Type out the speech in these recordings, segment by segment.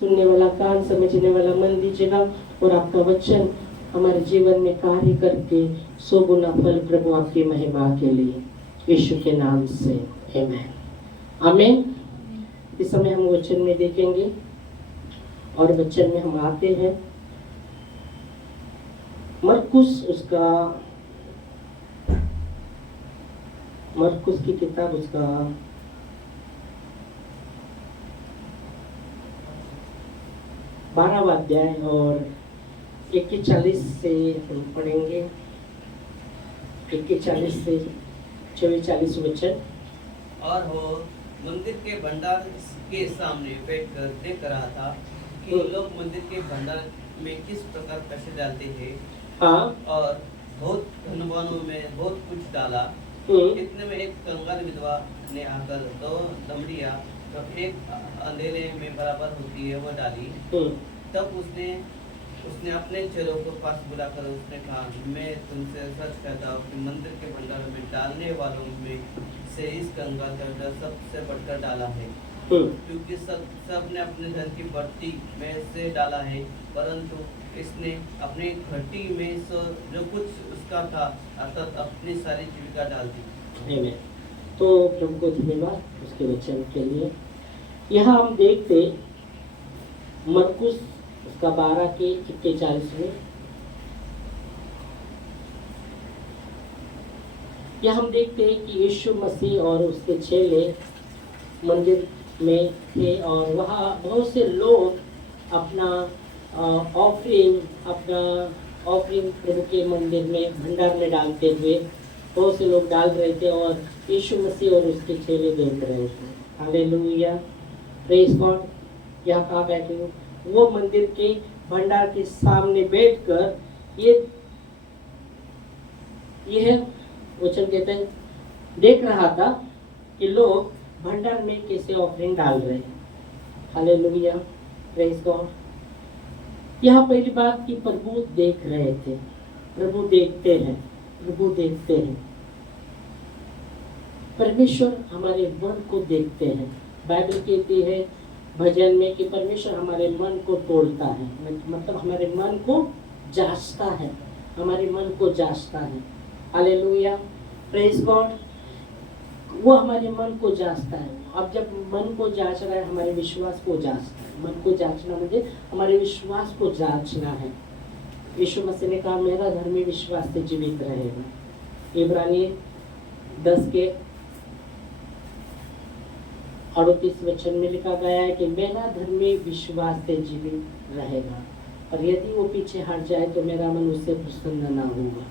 सुनने वाला कान, समझने वाला मन दीजिएगा और आपका वचन हमारे जीवन में कार्य करके 100 गुना फल प्रभु आपकी महिमा के लिए यीशु के नाम से आमेन आमेन। इस समय हम वचन में देखेंगे और वचन में हम आते हैं मरकुस की किताब उसका 12वां अध्याय और 41 से हम पढ़ेंगे, 41 से 44 वचन। और वो मंदिर के भंडार के सामने बैठकर देख रहा था कि लोग मंदिर के भंडार में किस प्रकार पैसे डालते हैं। हाँ। और बहुत धनवानों में बहुत कुछ डाला। इतने में एक कंगाल विधवा ने आकर 2 दमड़ियां जो एक अंधेरे में बराबर होती है वह डाली। तब उसने अपने चेलों को पास बुलाकर उसने कहा, मैं तुमसे सच कहता हूँ कि मंदिर के भंडार में डालने वालों में से इस कंगाल का सबसे बढ़कर डाला है, क्योंकि सब ने अपने धन की बढ़ती में से डाला है, परंतु इसने अपनी घटी में से जो कुछ उसका था अर्थात अपनी सारी जीविका डाल दी। तो प्रभु को धन्यवाद उसके वचन के लिए। यहाँ हम देखते मरकुस उसका 12 के 41 में, यहाँ हम देखते हैं कि यीशु मसीह और उसके चेले मंदिर में थे और वहाँ बहुत से लोग अपना ऑफरिंग प्रभु के मंदिर में भंडार में डालते हुए बहुत से लोग डाल रहे थे और यीशु मसीह और उसके चेले देख रहे थे। Hallelujah, praise God. यहाँ कहाँ बैठे हो? वो मंदिर के भंडार के सामने बैठकर यह वचन कहते हैं देख रहा था कि लोग भंडार में कैसे ऑफरिंग डाल रहे हैं। Hallelujah, praise God. यहाँ पहली बात कि प्रभु देख रहे थे। प्रभु देखते हैं, प्रभु देखते हैं। परमेश्वर हमारे मन को देखते हैं। बाइबल कहती है भजन में कि परमेश्वर हमारे मन को तोड़ता है, मतलब हमारे मन को जांचता है, हमारे मन को जांचता है। Hallelujah, praise God. वो हमारे मन को जांचता है। अब जब मन को जांच रहा है, हमारे विश्वास को जांचता है। मन को जांचना मुझे हमारे विश्वास को जांचना है। यीशु मसीह ने कहा मेरा धर्मी विश्वास से जीवित रहेगा। इब्रानी 10 के 38 वचन में लिखा गया है कि मेरा धर्मी विश्वास से जीवित रहेगा और यदि वो पीछे हट जाए तो मेरा मन उससे प्रसन्न ना होगा।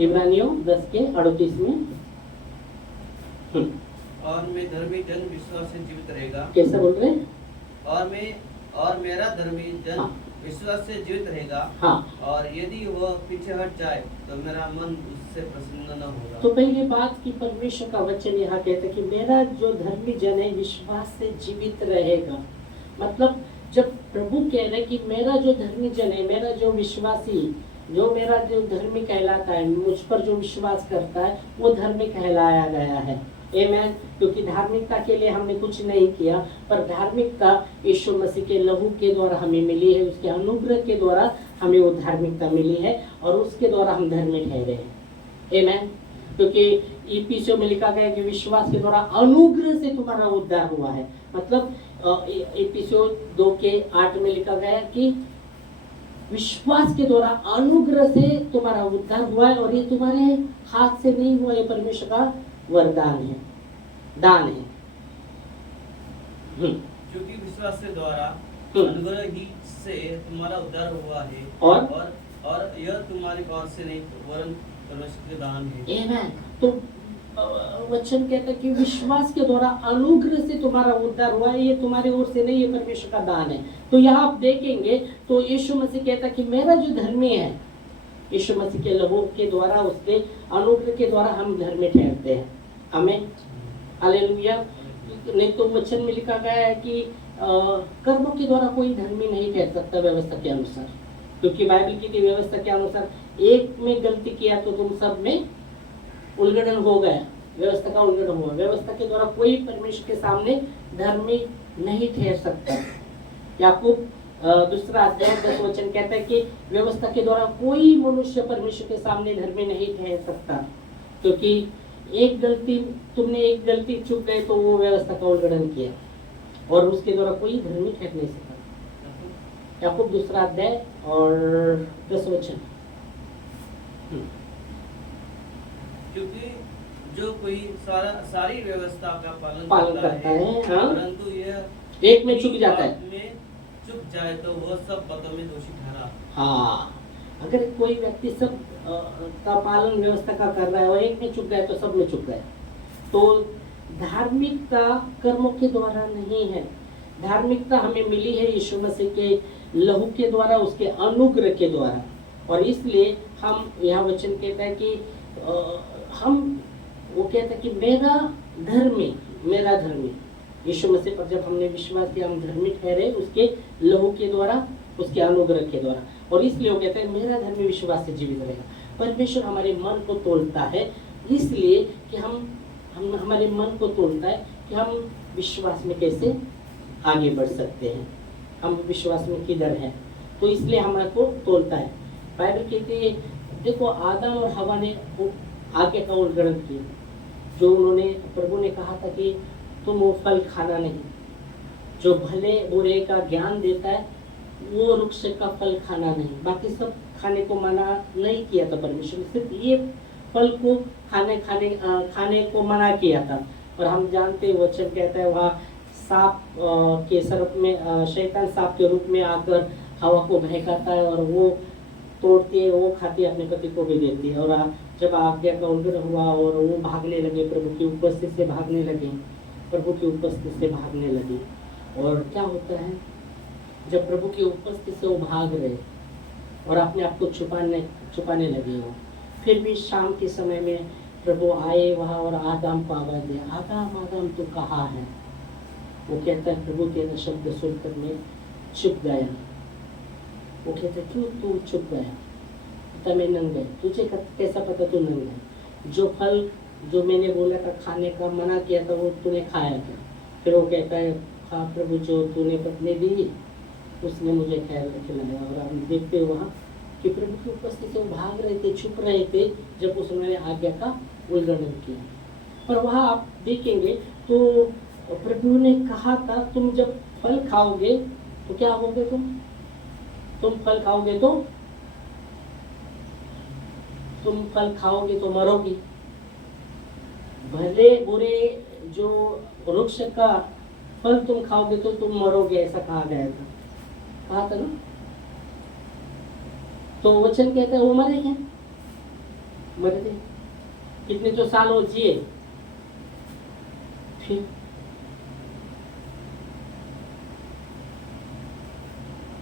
इब्रानियों 10 के 38 में और मैं धर्मी जन विश्वास से जीवित रहेगा। कैसा बोल रहे? और मेरा धर्मी जन हाँ। विश्वास से जीवित रहेगा। हाँ। और यदि वह पीछे हट जाए तो मेरा मन उससे प्रसन्न न होगा। तो पहली बात कि परमेश्वर का वचन यहाँ कहता है कि मेरा जो धर्मी जन है विश्वास से जीवित रहेगा। मतलब जब प्रभु कह रहे कि मेरा जो धर्मी जन है, मेरा जो विश्वासी, जो मेरा जो धर्मी कहलाता है, मुझ पर जो विश्वास करता है वो धर्मी कहलाया गया है। आमेन। क्योंकि धार्मिकता के लिए हमने कुछ नहीं किया, पर धार्मिकता यीशु मसीह के लहू के द्वारा हमें मिली है। उसके अनुग्रह के द्वारा हमें वो धार्मिकता मिली है और उसके द्वारा हम धर्मी ठहरे हैं। आमेन। क्योंकि इफिसियों में लिखा गया कि विश्वास के द्वारा अनुग्रह से तुम्हारा उद्धार हुआ है। मतलब इफिसियों 2 के 8 में लिखा गया कि विश्वास के द्वारा अनुग्रह से तुम्हारा उद्धार हुआ है और ये तुम्हारे हाथ से नहीं हुआ, ये परमेश्वर का वरदान है, दान है। क्योंकि विश्वास के द्वारा अनुग्रह ही से तुम्हारा उद्धार हुआ है और यह तुम्हारी बात से नहीं वरन परमेश्वर के दान है। आमेन। तो वचन कहता है कि विश्वास के द्वारा अनुग्रह से तुम्हारा उद्धार हुआ है, ये तुम्हारी ओर से नहीं, ये परमेश्वर का दान है। तो यहाँ आप देखेंगे तो यीशु मसीह कहता है कि मेरा जो धर्मी है, यीशु मसीह के लहू के द्वारा, उसके अनुग्रह के द्वारा हम धर्मी ठहरते हैं। आमीन, हालेलुया। नहीं तो वचन में लिखा गया है कि कर्मों के द्वारा कोई धर्मी नहीं ठहर सकता व्यवस्था के अनुसार, क्योंकि बाइबल की व्यवस्था के अनुसार एक में गलती किया तो तुम सब में उल्लंघन हो गया, व्यवस्था का उल्लंघन हुआ। व्यवस्था के द्वारा कोई परमेश्वर के सामने धर्मी नहीं ठहर सकता। याकूब दूसरा अध्याय 10 वचन कहता है कि व्यवस्था के द्वारा कोई मनुष्य परमेश्वर के सामने धर्मी नहीं ठहर सकता, क्योंकि तुमने एक गलती चूक गए तो वो व्यवस्था का उल्लंघन किया और उसके द्वारा कोई धर्मी ठहर नहीं सकता। याकूब दूसरा अध्याय और 10 वचन। क्योंकि जो कोई सारी व्यवस्था का पालन करता है, हाँ, परंतु यह एक में चूक जाता है, में चूक जाए तो वह सब बातों में दोषी ठहरा। हाँ, अगर कोई व्यक्ति सब का पालन व्यवस्था का कर रहा है और एक में चूक गया तो सब में चूक गया। तो धार्मिकता कर्मों के द्वारा नहीं है, धार्मिकता हमें मिली है यीशु मसीह के लहू के द्वारा, उसके अनुग्रह के द्वारा। और इसलिए हम यह वचन कहता है कि वो कहता है कि मेरा धर्मी यीशु मसीह पर जब हमने विश्वास किया हम धर्मी ठहरे उसके लहू के द्वारा, उसके अनुग्रह के द्वारा। और इसलिए वो कहते हैं मेरा धर्मी विश्वास से जीवित रहेगा। परमेश्वर हमारे मन को तोलता है, इसलिए कि हम हमारे मन को तोलता है कि हम विश्वास में कैसे आगे बढ़ सकते हैं, हम विश्वास में किधर हैं, तो इसलिए हमारे को तोलता है। बाइबल कहती है देखो आदम और हवा ने आज्ञा का उल्लंघन किया, जो उन्होंने प्रभु ने कहा था कि तुम वो फल खाना नहीं, जो भले बुरे का ज्ञान देता है वो वृक्ष का फल खाना नहीं, बाकी सब खाने को मना नहीं किया था परमेश्वर ने, सिर्फ ये फल को खाने को मना किया था। और हम जानते हैं वचन कहता है वहाँ सांप के सर्प में शैतान सांप के रूप में आकर हवा को बहकाता है और वो तोड़ती है, वो खाती है, अपने पति को भी देती है। और जब आज्ञा का उल्लंघन हुआ और वो भागने लगे, प्रभु की उपस्थिति से भागने लगे, प्रभु की उपस्थिति से भागने लगे। और क्या होता है जब प्रभु की उपस्थिति से वो भाग रहे और अपने आप को छुपाने लगे हो, फिर भी शाम के समय में प्रभु आए वहाँ और आदम को आवाज दिया, आदम आदम तू कहाँ है। वो कहता है प्रभु के शब्द सुनकर मैं छुप गया। वो कहता है क्यों तू छुप गया, तो मैं नंगा, तुझे कैसा पता तू नंगा, जो फल जो मैंने बोला था खाने का मना किया था वो तूने खाया था। फिर वो कहता है हाँ प्रभु, जो तूने पत्नी दी उसने मुझे खिलाया। और हम देखते हैं वहाँ कि प्रभु की उपस्थिति से वो भाग रहे थे, छुप रहे थे जब उसने आज्ञा का उल्लंघन किया। और वहाँ आप देखेंगे तो प्रभु ने कहा था तुम जब फल खाओगे तो क्या होगे, तुम फल खाओगे तो मरोगे, भले बुरे जो वृक्ष का फल तुम खाओगे तो तुम मरोगे, ऐसा कहा गया था, कहा था ना। तो वचन कहता है वो मरे थे, कितने तो साल वो जिए, फिर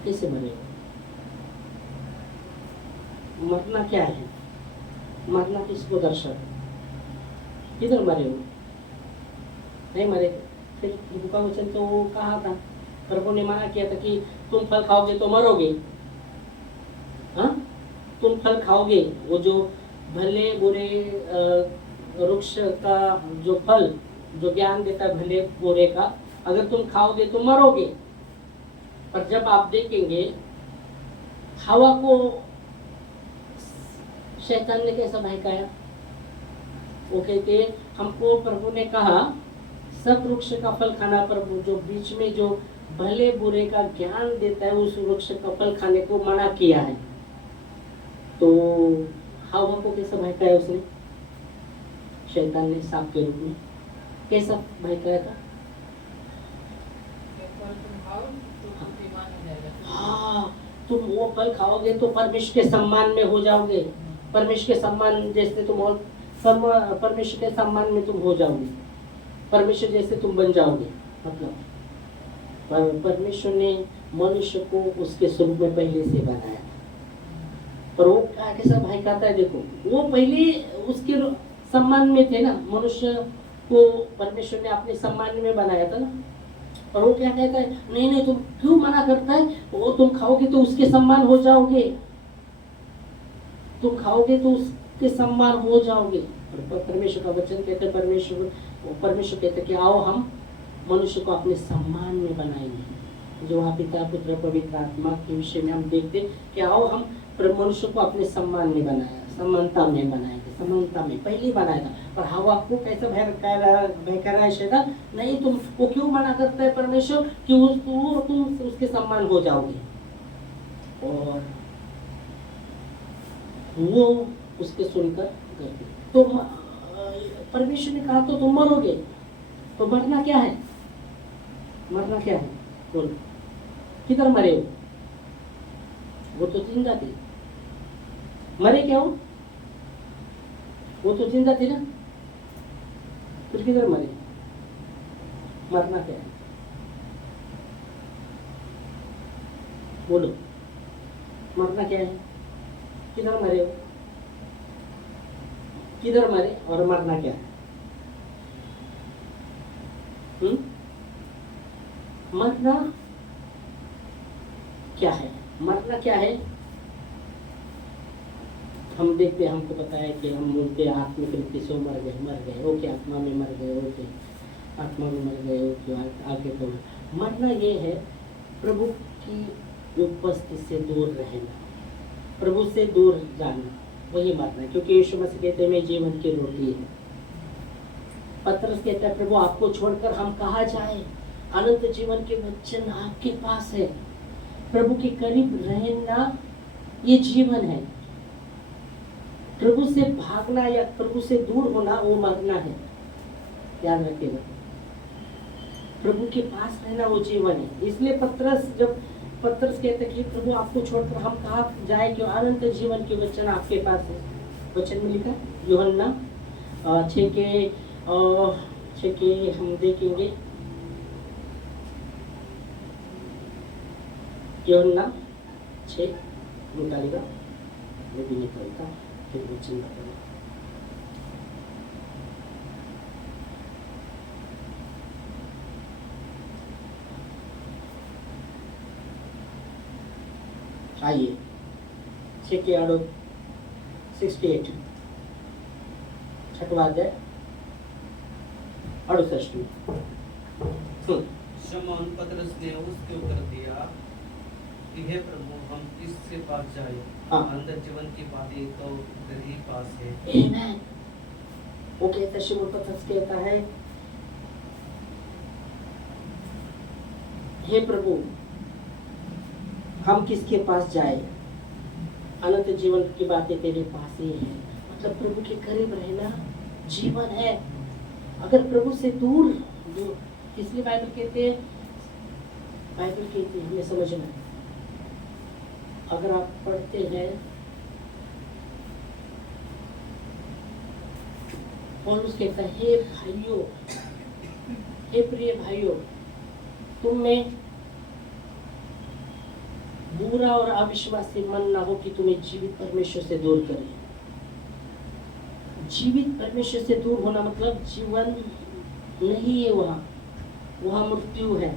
कैसे मरे। मरना क्या है, मरना किसको दर्शाता, किधर मरे हो, नहीं मरे। फिर प्रभु का वचन तो वो कहा था, प्रभु ने मना किया था कि तुम फल खाओगे तो मरोगे, हाँ तुम फल खाओगे, वो जो भले बुरे वृक्ष का जो फल जो ज्ञान देता है भले बुरे का, अगर तुम खाओगे तो मरोगे। पर जब आप देखेंगे हवा को शैतान ने कैसा बहकाया, वो कहते हमको प्रभु ने कहा सब वृक्ष का फल खाना, प्रभु जो बीच में जो भले बुरे का ज्ञान देता है उस वृक्ष का फल खाने को मना किया है। तो हवा को कैसा बहकाया उसने, शैतान ने सांप के रूप में कैसा बहकाया था, हाँ तुम वो फल खाओगे तो परमेश्वर के सम्मान में हो जाओगे, परमेश्वर के सम्मान जैसे तुम और परमेश्वर के सम्मान में तुम हो जाओगे, परमेश्वर जैसे तुम बन जाओगे। मतलब परमेश्वर ने मनुष्य को उसके स्वरूप में पहले से बनाया, पर वो कैसा भाई कहता है, देखो वो पहले उसके सम्मान में थे ना, मनुष्य को परमेश्वर ने अपने सम्मान में बनाया था ना। और वो क्या कहता है, नहीं नहीं तुम क्यों मना करता है, वो तुम खाओगे तो उसके सम्मान हो जाओगे, तुम खाओगे तो उसके सम्मान हो जाओगे। परमेश्वर का वचन कहते हैं, परमेश्वर कहते हैं कि आओ हम मनुष्य को अपने सम्मान में बनाएंगे, जो वहाँ पिता पुत्र पवित्र आत्मा के विषय में हम देखते कि आओ हम मनुष्य को अपने सम्मान में बनाया, समानता में बनाएंगे, समानता में पहले बनाया था। पर हवा को कैसा भय कर रहा है शैतान, नहीं तुम वो क्यों मना करता है परमेश्वर कि तुम उसके सम्मान हो जाओगे, और वो उसके सुनकर करते। तो परमेश्वर ने कहा तो तुम मरोगे, तो मरना क्या है, मरना क्या है बोलो, किधर मरे हो, वो तो जिंदा थी, मरे क्या हो, वो तो जिंदा थी ना, फिर किधर मरे, मरना क्या है बोलो, मरना क्या है, किधर मरे हो, किधर मरे और मरना क्या है? मरना क्या है, मरना क्या है? हम देखते, हमको पता है कि हम बोलते आत्मिक रीति से मर गए, ओके आत्मा में मर गए, ओके आत्मा में मर गए, ओके आगे तो मरना ये है प्रभु की उपस्थिति से दूर रहना, प्रभु से दूर जाना, वही मरना है। क्योंकि यीशु मसीह कहते हैं मैं जीवन की रोटी है। पतरस कहता है प्रभु आपको छोड़कर हम कहाँ जाए, अनंत जीवन के वचन आपके पास है। प्रभु के करीब रहना ये जीवन है, प्रभु से भागना या प्रभु से दूर होना वो मरना है, याद रखिएगा। प्रभु के पास रहना वो जीवन है। इसलिए पतरस कहते कि प्रभु आपको छोड़कर हम कहाँ जाए, क्यों अनंत जीवन के वचन आपके पास है। वचन में लिखा यूहन्ना 6 के हम देखेंगे, यूहन्ना 6 निकालेगा, वो भी निकलता फिर वचन बताएगा। आइए 68 छठवां अध्याय 68 में शमौन पतरस ने उसके उत्तर दिया कि हे प्रभु हम किससे पास जाए, अंदर जीवन की बातें तो तेरे ही पास है। आमीन। वो कहता, शमौन पतरस कहता है हे प्रभु हम किसके पास जाए, अनंत जीवन की बातें तेरे पास ही है। मतलब प्रभु के करीब रहना जीवन है। अगर प्रभु से दूर, इसलिए बाइबल कहते हैं हमें समझना, अगर आप पढ़ते हैं पौलुस कहता है हे भाइयों, हे प्रिय भाइयों, तुम में बुरा और अविश्वासी मन ना हो कि तुम्हें जीवित परमेश्वर से दूर करे। जीवित परमेश्वर से दूर होना मतलब जीवन नहीं है, वहाँ मृत्यु है।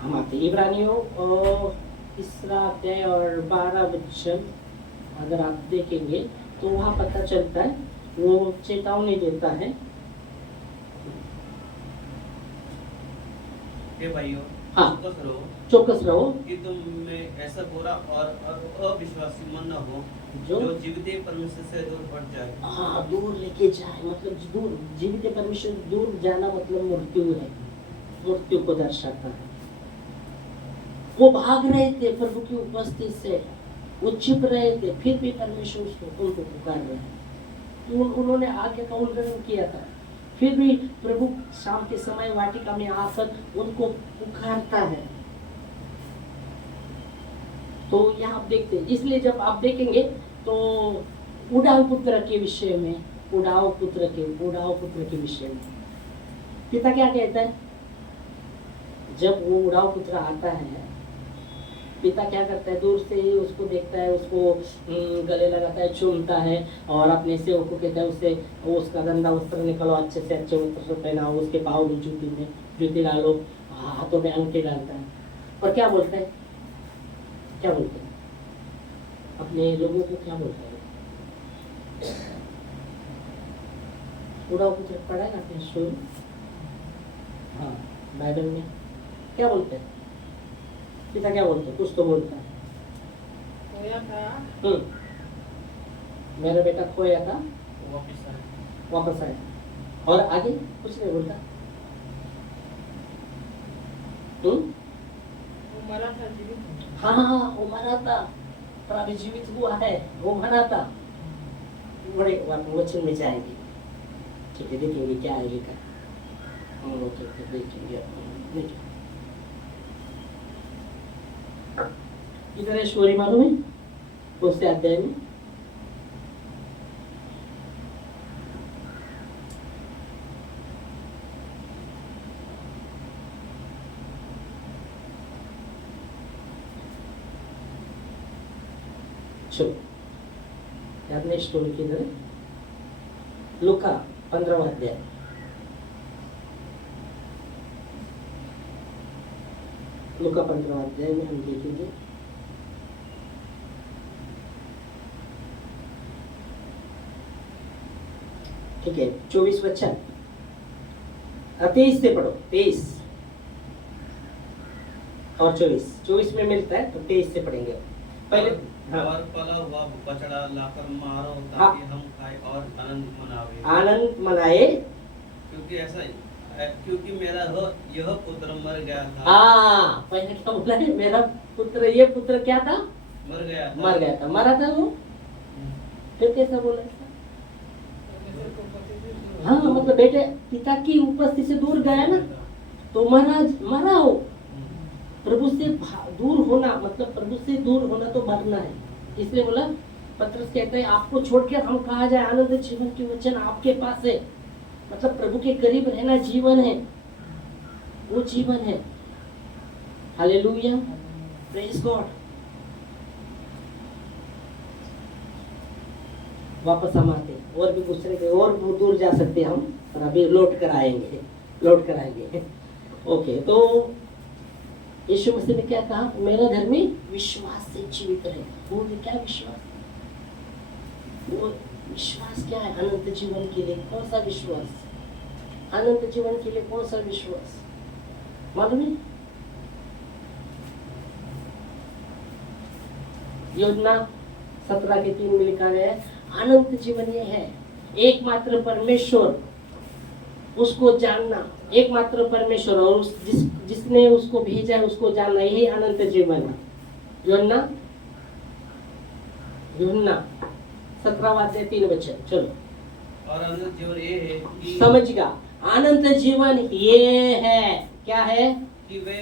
हम आते इब्रानियों और 3 अध्याय और 12 वचन अगर आप देखेंगे तो वहाँ पता चलता है, वो चेतावनी देता है। हे भाइयों, हाँ, चौकस रहो कि तुम में ऐसा बुरा और अविश्वासी मन न हो जो जीवित परमेश्वर से दूर हट जाए। हाँ, दूर लेके जाए, मतलब दूर, जीवित परमेश्वर दूर जाना मतलब मृत्यु है, मृत्यु को दर्शाता है। वो भाग रहे थे प्रभु की उपस्थिति से, वो छिप रहे थे, फिर भी परमेश्वर उनको पुकार रहे हैं। तो उन्होंने आज्ञा का उल्लंघन किया था, फिर भी प्रभु शाम के समय वाटिका में आकर उनको पुकारता है। तो यहाँ आप देखते हैं, इसलिए जब आप देखेंगे तो उड़ाऊ पुत्र के विषय में, उड़ाऊ पुत्र के विषय में पिता क्या कहता है, जब वो उड़ाऊ पुत्र आता है, पिता क्या करता है, दूर से ही उसको देखता है, उसको गले लगाता है, चूमता है और अपने सेवक को कहता है उससे उसका गंदा वस्त्र निकालो, अच्छे से अच्छे वस्त्र पहनाओ, उसके पाँव में जूती डालो, हाथों में अंगूठी डालता है। और क्या बोलता है, अपने लोगों को क्या बोलता है, उड़ाऊ पुत्र पढ़ा है ना आपने स्टोरी, हाँ बाइबल में क्या बोलते हैं? पिता क्या बोलते हैं? कुछ तो बोलता है। खोया था, मेरा बेटा खोया था, वापस आए। वापस आया। और आगे कुछ नहीं बोलता। वो मरा था, जीवित था। हाँ, वो मरा था पर अभी जीवित हुआ है। वो मरा था। बड़े वचन में जाएंगे। ठीक है, देखेंगे क्या है लिखा। ओके, देखेंगे। इधर है स्टोरी, मालूम है उससे अध्याय में? चलो, याद नहीं स्टोरी किधर है? लूका 15वां अध्याय। लूका 15वां अध्याय में हम देखेंगे। ठीक है, 24 वचन 23 से पढ़ो। 23 और 24 में मिलता है तो 23 से पढ़ेंगे पहले। और पला हुआ बछड़ा लाकर मारो ताकि हम खाए और आनंद मनावे। आनंद मनाए, क्योंकि मेरा यह पुत्र मर गया था। पहले क्या बोला है? मेरा पुत्र, ये पुत्र क्या था? मर गया था। मर गया था, मरा था वो। फिर कैसा बोला? हाँ, मतलब बेटे पिता की उपस्थिति से दूर गया ना, तो मरा हो। प्रभु से दूर होना मतलब प्रभु से दूर होना तो मरना है। इसलिए बोला, पतरस कहता है आपको छोड़कर हम कहा जाए, आनंद जीवन के वचन आपके पास है। मतलब प्रभु के करीब रहना जीवन है, वो जीवन है। Hallelujah, praise God. वापस हम आते और भी दूसरे के और दूर जा सकते हम, पर अभी लौट कर आएंगे। ओके, तो यीशु मसीह ने क्या कहा? मेरा धर्मी विश्वास से जीवित रहे। वो क्या विश्वास? वो विश्वास क्या है? अनंत जीवन के लिए कौन सा विश्वास? अनंत जीवन के लिए कौन सा विश्वास मालूम है? योजना 17:3 में लिखा गया है, अनंत जीवन ये है एकमात्र परमेश्वर, उसको जानना, एकमात्र परमेश्वर और जिसने उसको भेजा है उसको जानना, यही अनंत जीवन है। योना 17:3। चलो, और अनंत जीवन ये है कि समझ गा, अनंत जीवन ये है। क्या है? कि वे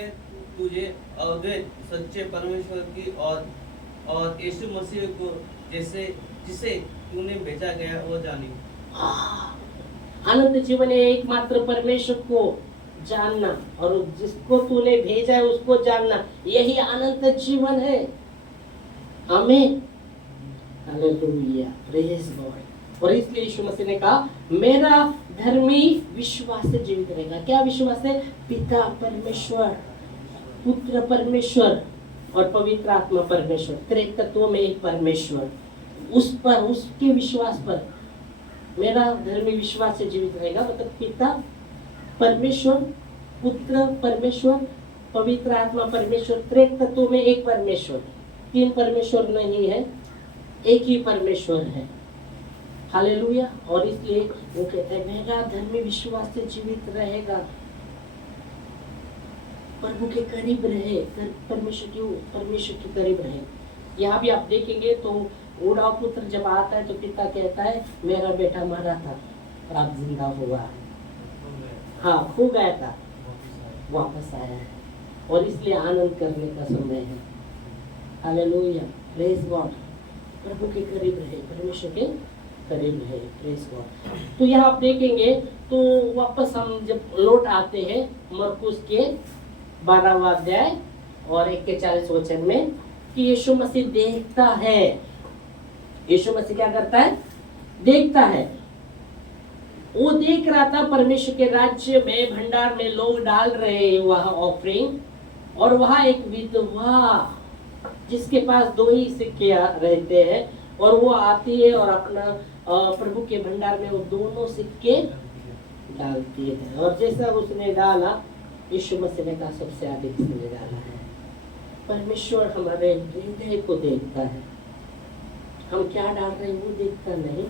तुझे अद्वैत सच्चे परमेश्वर की और यीशु मसीह को जिसे तूने भेजा गया वो जानी। अनंत जीवन है एकमात्र परमेश्वर को जानना और जिसको तूने भेजा है उसको जानना, यही अनंत जीवन है। आमीन, हालेलुया, प्रेज गॉड। और इसलिए यीशु मसीह ने कहा मेरा धर्मी विश्वास से जीवित रहेगा। क्या विश्वास है? पिता परमेश्वर, पुत्र परमेश्वर और पवित्र आत्मा परमेश्वर, त्रिएक तत्वों में एक परमेश्वर, उस पर, उसके विश्वास पर मेरा धर्मी विश्वास से जीवित रहेगा। मतलब पिता परमेश्वर, पुत्र परमेश्वर, पवित्र आत्मा परमेश्वर, त्रिएक तत्वों में एक परमेश्वर। तीन परमेश्वर नहीं है, एक ही परमेश्वर है। हालेलुया। और इसलिए वो कहते हैं मेरा धर्मी विश्वास से जीवित रहेगा, प्रभु के करीब रहे, परमेश्वर के करीब रहे। यहाँ भी आप देखेंगे तो बूढ़ा पुत्र जब आता है तो पिता कहता है मेरा बेटा मरा था और अब जिंदा हुआ है। हाँ, खो गया था, वापस आया है। और इसलिए आनंद करने का समय है। Hallelujah, praise God. प्रभु के करीब रहे, परमेश्वर के करीब रहे, प्रेज गॉड। तो यहाँ आप देखेंगे तो वापस हम जब लौट आते हैं मरकुस के 12वां अध्याय और 1 के 40 वचन में कि यीशु मसीह देखता है। यीशु मसीह क्या करता है? देखता है। वो देख रहा था परमेश्वर के राज्य में भंडार में लोग डाल रहे वहां ऑफरिंग, और वहां एक विधवा जिसके पास 2 ही सिक्के रहते हैं और वो आती है और अपना प्रभु के भंडार में वो दोनों सिक्के डालती है। और जैसा उसने डाला यीशु मसीह ने कहा सबसे अधिक इसने डाला है। परमेश्वर हमारे हृदय को देखता है, हम क्या डाल रहे हैं वो देखता नहीं,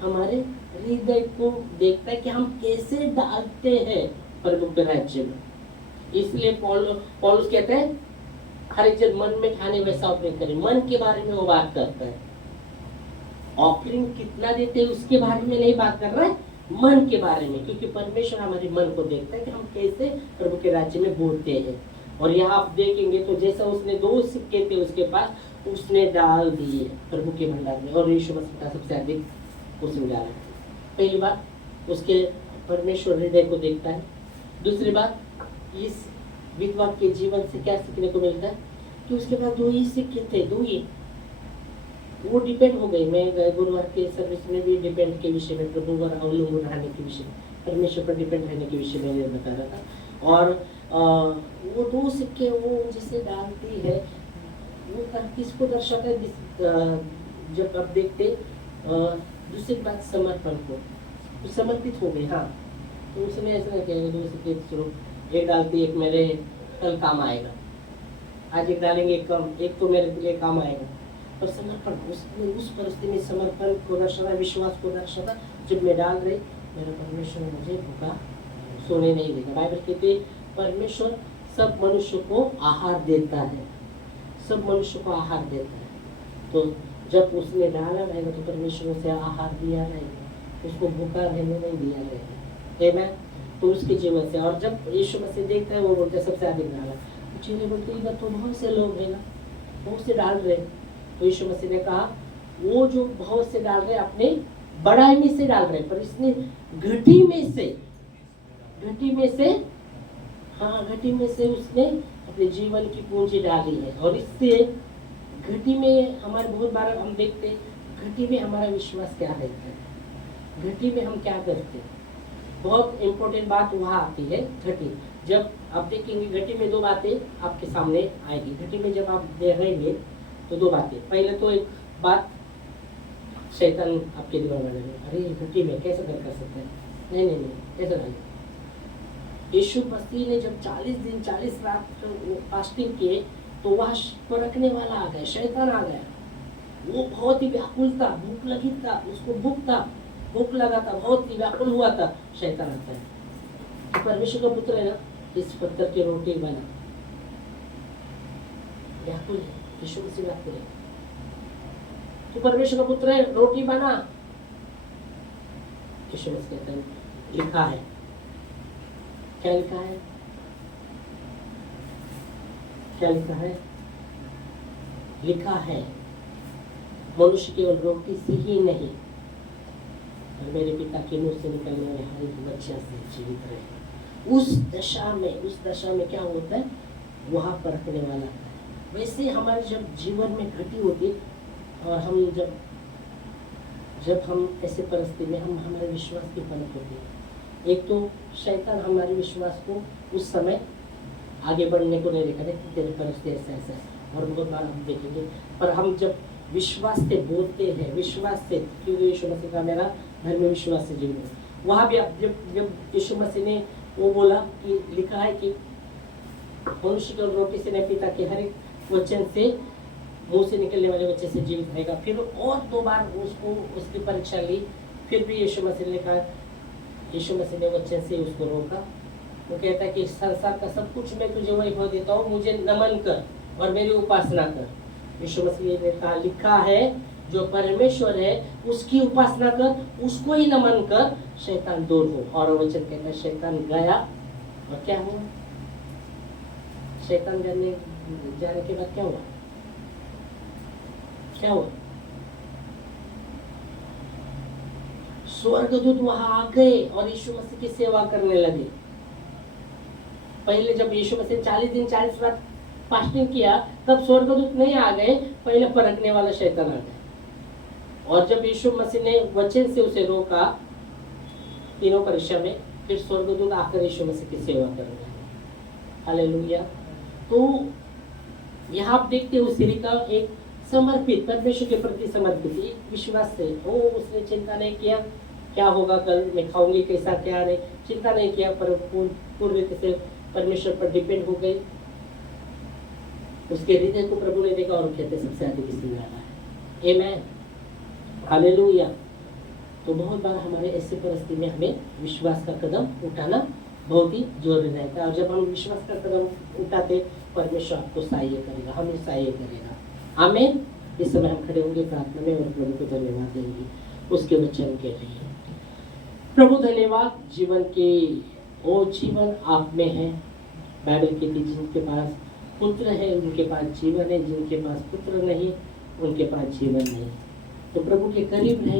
हमारे हृदय को देखता है कि हम कैसे डालते हैं प्रभु के राज्य में। इसलिए पौलुस कहते हैं हर एक जन मन में ठाने वैसा ऑफरिंग करे। मन के बारे में वो बात करता है, ऑफरिंग कितना देते हैं उसके बारे में नहीं बात कर रहा है, मन के बारे में, क्योंकि परमेश्वर हमारे मन को देखता है कि हम कैसे प्रभु के राज्य में बोलते हैं। और यहाँ आप देखेंगे तो जैसा उसने 2 सिक्के थे उसके पास, उसने डाल दिए प्रभु के भंडार में, और यीशु मसीह का सबसे अधिक उसने डाला। पहली बात उसके परमेश्वर हृदय को देखता है। दूसरी बात इस विधवा के जीवन से क्या सीखने को मिलता है कि उसके पास 2 ही सिक्के थे, 2 ही, वो डिपेंड हो गई। मैं गुरुवार के सर्विस में भी डिपेंड के विषय में, प्रभु पर अवलंबन रहने के विषय में, परमेश्वर पर डिपेंड रहने के विषय में बता रहा था। और वो 2 सिक्के वो जिसे डालती है वो किसको दर्शाता है? जब आप देखते दूसरी बात समर्पण को, समर्पित हो गई। हाँ, तो उसने ऐसा नहीं किया 2 सिक्के स्वरूप, एक डालती एक मेरे कल काम आएगा, आज एक डालेंगे एक कम, एक तो मेरे लिए काम आएगा। पर समर्पण, उस परिस्थिति में समर्पण को दर्शाता, विश्वास को दर्शाता। जब मैं डाल रही, मेरा परमेश्वर मुझे भूखा सोने नहीं देगा। बाइबल कहती है परमेश्वर सब मनुष्य को आहार देता है, सब मनुष्य को आहार देता है। तो जब उसने डाला रहेगा तो परमेश्वर से आहार दिया रहेगा, उसको भूखा रहने नहीं दिया रहेगा, है ना? तो उसके जीवन से। और जब यीशु मसीह देखता है वो बोलते हैं सबसे अधिक डाला। चीजें बोलते इधर तो बहुत से लोग हैं ना, बहुत से डाल रहे। तो यीशु मसीह ने कहा वो जो बहुत से डाल रहे अपने बड़ाई में से डाल रहे, पर इसने घटी में से हाँ, घटी में से उसने अपने जीवन की पूंजी डाली है। और इससे घटी में हमारे बहुत बार हम देखते घटी में हमारा विश्वास क्या रहता है, घटी में हम क्या करते हैं। बहुत इम्पोर्टेंट बात वहाँ आती है घटी। जब आप देखेंगे घटी में 2 बातें आपके सामने आएगी। घटी में जब आप देखेंगे तो 2 बातें। पहले तो एक बात शैतान आपके दिमाग में डालेगा, अरे घटी में कैसे कर सकते हैं, नहीं कैसे डालेंगे। यीशु मसीह ने जब 40 दिन 40 रात फास्टिंग किए तो वहाँ परखने वाला आ गया, शैतान आ गया। वो बहुत ही व्याकुल था, भूख लगी था, उसको भूख लगा था, बहुत ही व्याकुल हुआ था। शैतान आता है, परमेश्वर का पुत्र है ना, इस पत्थर की रोटी बना। व्याकुल है, यीशु मसीह व्याकुल है। तो परमेश्वर का पुत्र है, रोटी बना। यीशु मसीह कहते हैं लिखा है। क्या लिखा है? क्या लिखा है? लिखा है मनुष्य केवल रोटी से ही नहीं, और मेरे पिता के मुंह से निकलने वाले हर एक वचन से जीवित रहे। उस दशा में क्या होता है, वहां परखने वाला है। वैसे हमारे जब जीवन में घटी होती और हम जब हम ऐसे परिस्थिति में हम हमारे विश्वास की परख होती है। एक तो शैतान हमारे विश्वास को उस समय आगे बढ़ने को नहीं देता कि तेरे परिस्थिति ऐसा है, और बहुत बार हम देखेंगे। पर हम जब विश्वास से बोलते हैं, विश्वास से, क्योंकि यीशु मसीह का मेरा घर में विश्वास से जीवन है। वहाँ भी आप जब यीशु मसीह ने वो बोला कि लिखा है कि मनुष्य केवल रोटी से नहीं पीता, कि हर एक वचन से मुंह से निकलने वाले वचन से जीवित रहेगा। फिर और 2 बार उसको उसकी परीक्षा ली, फिर भी यीशु मसीह ने कहा, यीशु मसीह ने वचन से उसको रोका। वो कहता है कि संसार का सब कुछ मैं तुझे वैभव देता हूँ, मुझे नमन कर और मेरी उपासना कर। यीशु मसीह ने कहा लिखा है जो परमेश्वर है उसकी उपासना कर, उसको ही नमन कर, शैतान दूर हो। और वचन कहता है शैतान गया, और क्या हुआ? शैतान जाने के बाद क्या हुआ? स्वर्गदूत वहां आ गए और यीशु मसीह की सेवा करने लगे। पहले जब यीशु मसीह 40 दिन 40 रात फास्टिंग किया तब स्वर्गदूत नहीं आ गए, पहले परखने वाला शैतान आ गया। और जब यीशु मसीह ने वचन से उसे रोका 3 परीक्षा में, फिर स्वर्गदूत आकर यीशु मसीह की सेवा करने लगे। हालेलुया। तो यहाँ आप देखते हो सीरी का एक समर्पित, परमेश्वर के प्रति समर्पित, एक विश्वास से। वो उसने चिंता नहीं किया क्या होगा कल, मैं खाऊंगी कैसा क्या नहीं, चिंता नहीं किया, पर पूर्ण रीति से परमेश्वर पर डिपेंड हो गए, उसके हृदय को प्रभु ने देखा और कहते सबसे अधिक इसमें आ रहा है। आमेन, हालेलुया। तो बहुत बार हमारे ऐसे परिस्थिति में हमें विश्वास का कदम उठाना बहुत ही जरूरी रहता है, और जब हम विश्वास का कदम उठाते परमेश्वर आपको सहाय्य करेगा, हमें सहाय्य करेगा। आमीन। इस समय हम खड़े होंगे प्रार्थना में और प्रभु को धन्यवाद देंगे उसके वचन के लिए। प्रभु धन्यवाद, जीवन के वो जीवन आप में है। बाइबल कहती है जिनके पास पुत्र है उनके पास जीवन है, जिनके पास पुत्र नहीं उनके पास जीवन नहीं। तो प्रभु के करीब रहना